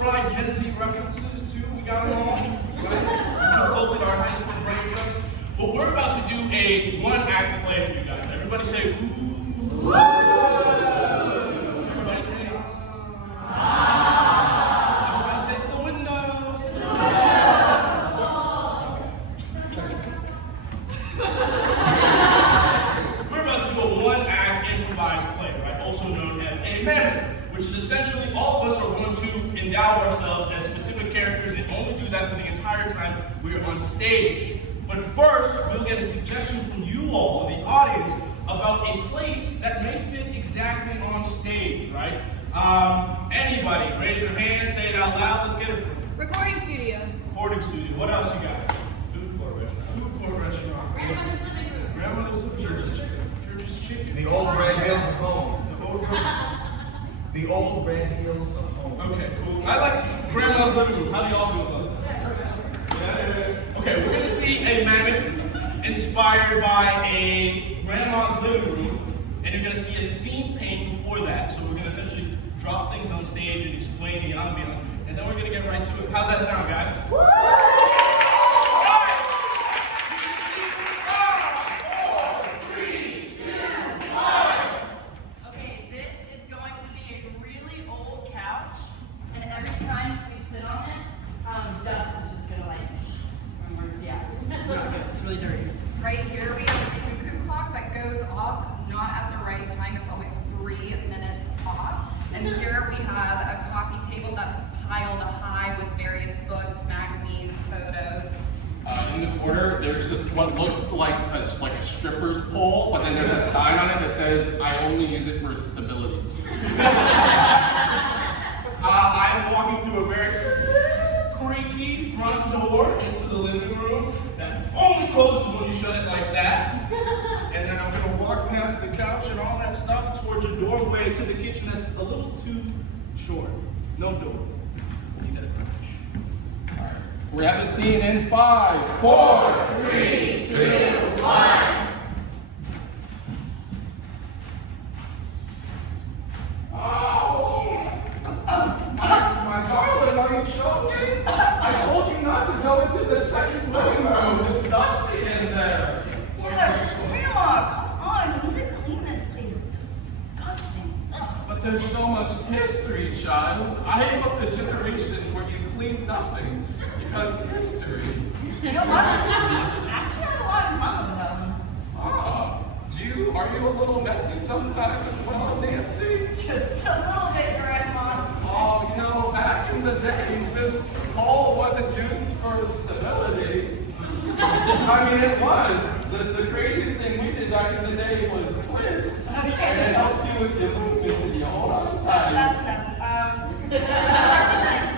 dry Gen Z references too. We got them all, right? We consulted our high school brain trust. But we're about to do a one-act play for you guys. Everybody say, ooh. Ooh. Everybody say, ah. Everybody say, to the windows. To the windows. We're about to do a one-act improvised play, right? Also known as a mammoth, which is essentially all of us are going to endow ourselves as specific characters and only do that for the entire time we're on stage. But first, we'll get a suggestion from you all, the audience, about a place that may fit exactly on stage, right? Anybody, raise your hand, say it out loud, let's get it from you. Recording studio. Recording studio, what else you got? Food court restaurant. Food court restaurant. Grandmother's living room. Grandmother's living room. Church's chicken. Church's chicken. The old red hills of home. The old The old red hills of home. Okay, cool. I like grandma's living room. How do y'all feel about that? Yeah. Okay, we're going to see a mammoth inspired by a grandma's living room, and you're going to see a scene paint before that. So we're going to essentially drop things on stage and explain the ambiance, and then we're going to get right to it. How's that sound, guys? Woo! Right here we have a cuckoo clock that goes off not at the right time. It's always 3 minutes off. And here we have a coffee table that's piled high with various books, magazines, photos. In the corner, there's just what looks like a stripper's pole, but then there's a sign on it that says, "I only use it for stability." I'm walking through a very creaky front door into the living room that only closes when you shut it like that. And then I'm going to walk past the couch and all that stuff towards a doorway to the kitchen that's a little too short. No door. You got to crouch. All right. We have a scene in 5, 4, 3, 2, 1. My darling, are you choking? I told you not to go into the second living room. It's dusty in there. Yeah, Grandma, come on. You need to clean this place. It's disgusting. Ugh. But there's so much history, child. I am of the generation where you clean nothing because history. You know what? Actually, I have a lot in common with them. Are you a little messy sometimes as well, Nancy? Just a little bit, Grandma. Oh, you know, back in the day, this pole wasn't used for stability. I mean, it was. The craziest thing we did back in the day was twist. Okay. And it helps you with your movements and you hold on tight. That's enough.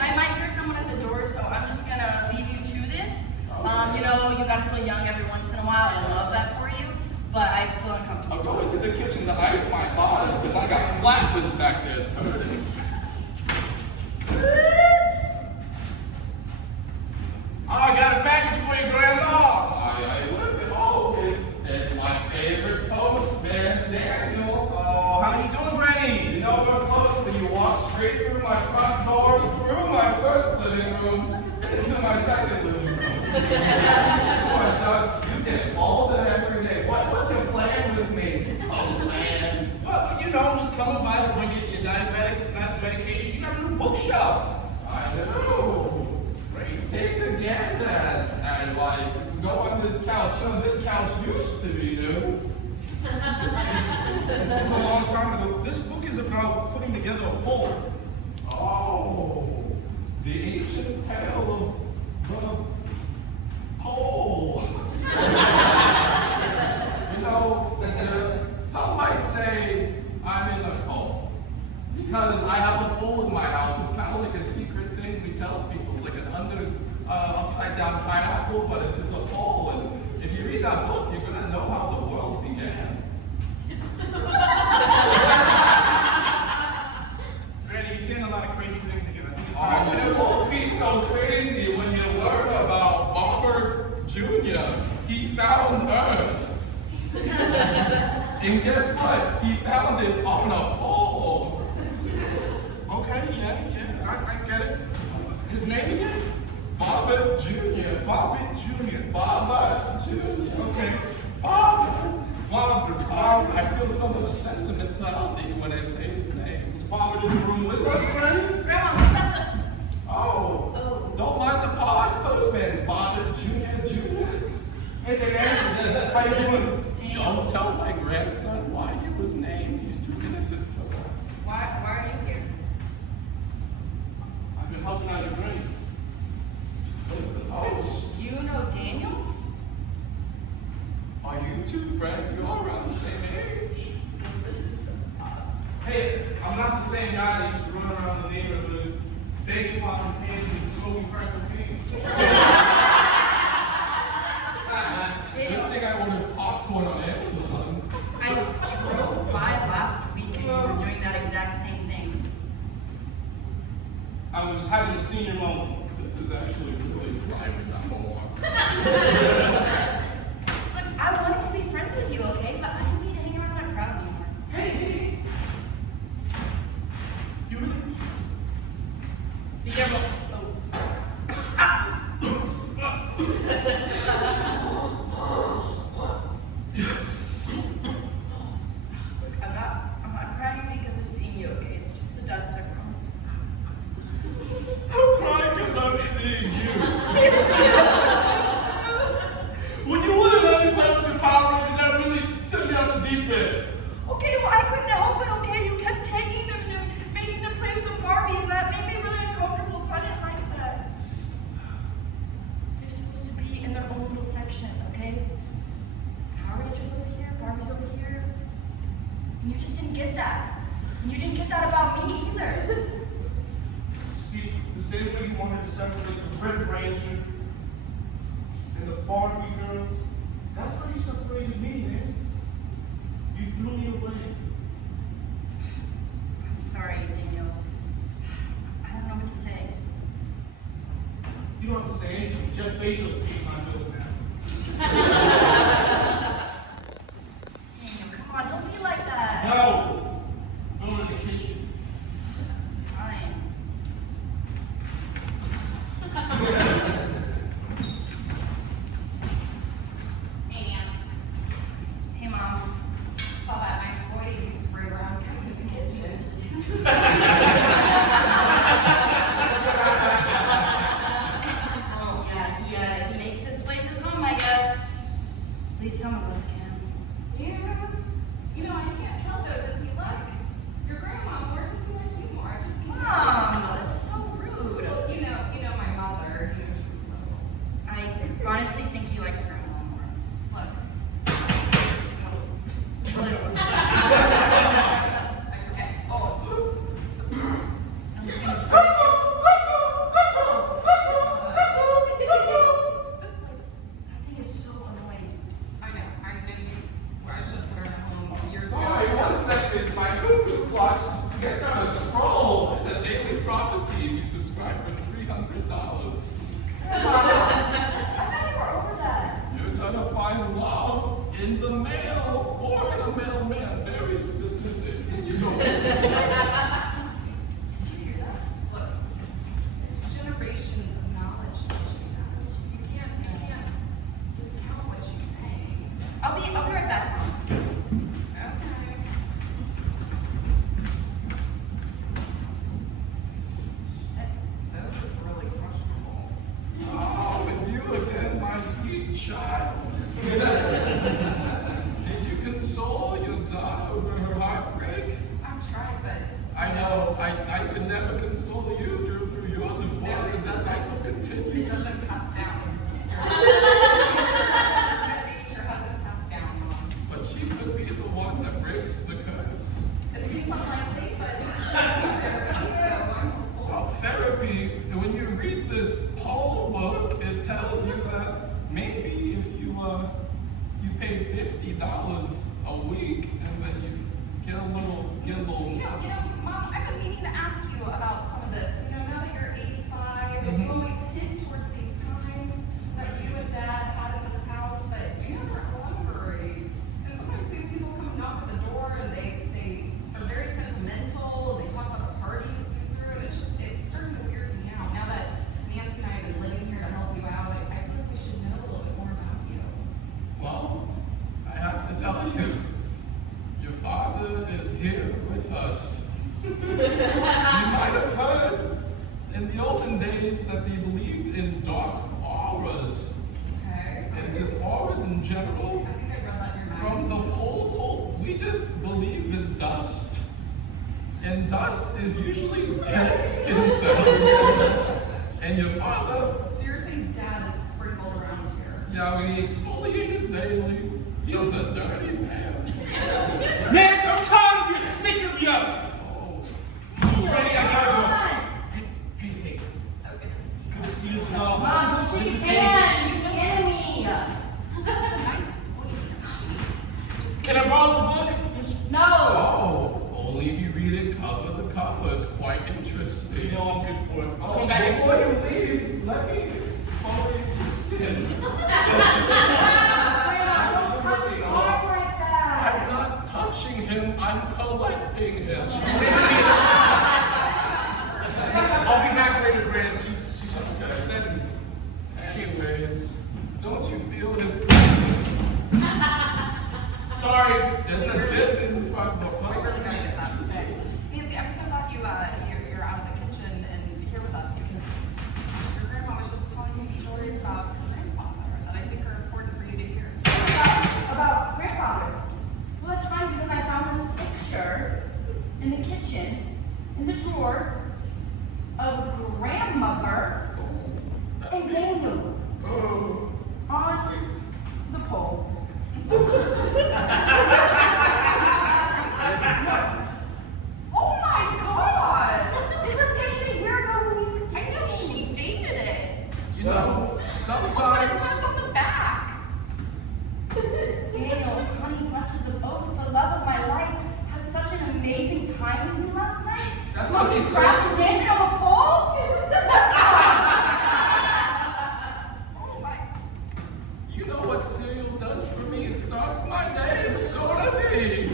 I might hear someone at the door, so I'm just gonna leave you to this. You know, you gotta feel young every once in a while. I love that for you, but I feel uncomfortable. I'll go into the kitchen to ice my bottom because I got flatness back there. It's hurting. I got a package for you, Grandma. Look at all this. It's my favorite postman, Daniel. Oh, how you doing, Granny? You know, we're close, but you walk straight through my front door, through my first living room, into my second living room. You get all that every day. What's your plan with me? Postman. Well, you know, just coming by to bring you your diabetic medication. You got a new bookshelf. I know. Great. Take a gander and like go on this couch. You know, this couch used to be new. It's a long time ago. This book is about putting together a pole. Oh, the ancient tale of the pole. You know, some might say I'm in a cult because I have a pole in my house. It's kind of like a secret thing we tell people. It's like an upside down pineapple, but it's just a pole. And if you read that book, you're gonna know how the world began. Granny, you're saying a lot of crazy things again. I think it's Oh, and it won't be so crazy when you learn about Bomber Jr. He found Earth. And guess what? He found it on a pole. Okay, yeah, I get it. His name again? Bobbit Jr. Bobbit Jr. Bobbit Jr. Okay. Bobbit. Bobbit. I feel so much sentimentality when I say his name. Is Bobbit in the room with us, right? Grandma, who's that? Oh, don't mind the pause, postman. Bobbit Jr. Hey there, guys. How you doing? Don't tell my grandson why he was named. He's too innocent for that. Why are you here? I've been helping out your granny. Oh, Do you know Daniels? are you two friends? You're around the same age. This is Hey, I'm not the same guy that used to run around the neighborhood begging pots and pans and smoking crack cocaine. Good thing I ordered popcorn on Amazon. I drove by last week and you were doing that exact same thing. I was having a senior moment. This is actually really private. I'm a walk. Look, I wanted to be friends with you, okay? But I don't need to hang around that crowd anymore. Hey! You really? Be careful. Look, I'm not crying because of seeing you, okay? It's just the dust, I promise. I'm crying because I'm seeing you. When you wouldn't let me play with your Power Rangers, that really sent me off the deep end. Okay, well, I couldn't help it, okay? You kept taking them and making them play with the Barbies, and that made me really uncomfortable, so I didn't like that. They're supposed to be in their own little section, okay? Power Rangers over here, Barbies over here. And you just didn't get that. And you didn't get that about me either. See, the same way you wanted to separate the Red Ranger and the Barbie girls, that's how you separated me, Nance. You threw me away. I'm sorry, Daniel. I don't know what to say. You don't have to say anything. Jeff Bezos paid my bills now. Daniel, come on, don't be like that. No! Going in the kitchen. Fine. Hey, Nance. Hey, Mom. Saw that nice boy you used to bring around coming to the kitchen. Oh, yeah, he makes this place his home, I guess. At least some of us can. Yeah. You know, I can't tell though, does he like your grandma more? Does he like you more? I just see Mom, that's so rude. Well, you know my mother, you know, I honestly think he likes grandma more. look. Look, I forget. Oh. I'm just gonna try to. This place, That thing is so annoying. I know you, I should have put her at home years ago. Sorry, 1 second. My cuckoo clock just gets on a scroll. It's a daily prophecy. You subscribe for $300. Grandma, I thought you were over that. You're gonna find love in the mail or in a mailman. Very specific. You know. Did you hear that? Look, it's generations of knowledge that she has. You can't discount what she's saying. I'll be right back, Mom. Okay. That was really questionable. Oh, it's you again, my sweet child. Did you console your daughter over her heartbreak? I'm trying, but I know, I could never console you through your divorce, and the cycle it continues. doesn't pass down. Your husband passed down, Mom. But she could be the one that breaks the curse. It seems unlikely, but she's in therapy, so I'm hopeful. Well, therapy, when you read this whole book, it tells you that maybe if you pay $50 a week and then you get a little. Mom, I've been meaning to ask you about some of this. You know, now that you're 85, and you always hint towards these times that you and Dad had in this house that you never elaborate. And sometimes we have people come knock at the door and they are very sentimental. They talk about the parties you threw, and it's starting to weird me out. Now that You might have heard in the olden days that they believed in dark auras. Okay. And just auras in general. I think I read that in your From mind. the pole cult, we just believe in dust. And dust is usually dead skin cells. And your father, So you're saying dad is sprinkled around here? yeah, when he exfoliated daily, he was a dirty man. Nance, I'm tired of your sick of you. Oh, Ready, I gotta go. Hey. So good to see you. Good to see you. Mom, don't This shake is hands. You kidding me? That's a nice boy. Can I borrow the book? No. oh, only if you read it cover to cover. It's quite interesting. You know I'm good for it. I'll Oh, come back before and you leave, let me exfoliate your skin. Grandma, don't touch his arm like that. I'm not touching him, I'm collecting him. I'll be back later, Grant. She's just said. Anyways, don't you feel his presence? Sorry. There's a dip in the front of the We really gotta get that front. fixed. Nancy, I'm so glad you're out of the kitchen and here with us because your grandma was just telling me stories about her grandfather that I think are important for you to hear. About grandfather. Well, it's funny because I found this picture in the kitchen, in the drawer, of grandmother and Daniel Oh, on the pole. Oh my god! This was taken a year ago when we I know she dated it. you know, But it sometimes. says on the back. Daniel, honey bunches of oats, the love of my life, had such an amazing time with you last night. That's Smoking what he says. crack and dancing on the pole? Oh my. You know what cereal does for me? It starts my day, but so does he.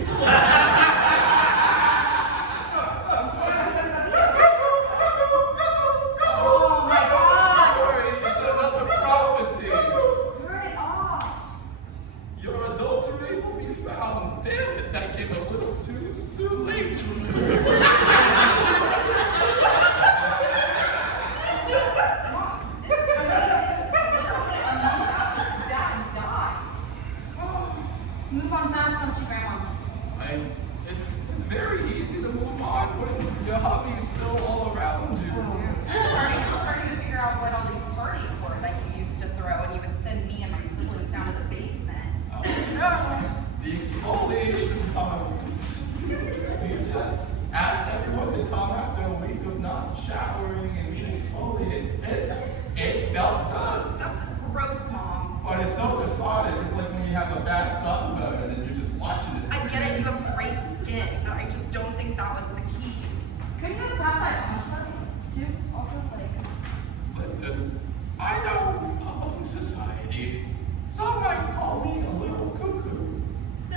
Oh my gosh! Sorry, it's another prophecy. Turn it off. Your adultery will be found. Damn it, that came a little too late. Dad died. Move on fast, don't you, Grandma? It's very easy to move on when your hubby is still all around you. I'm starting to figure out what all these parties were that you used to throw, and you would send me and my siblings down to the basement. Oh, yeah. The exfoliation parties. You just asked everyone to come after a week of not showering and getting exfoliated. It felt good. That's gross, Mom. But it's so cathartic. It's like when you have a bad sunburn and you're just watching it. I get it, you have great skin, but I just don't think that was the key. Couldn't you have passed that on to us, too? Also, like, Listen, I know among society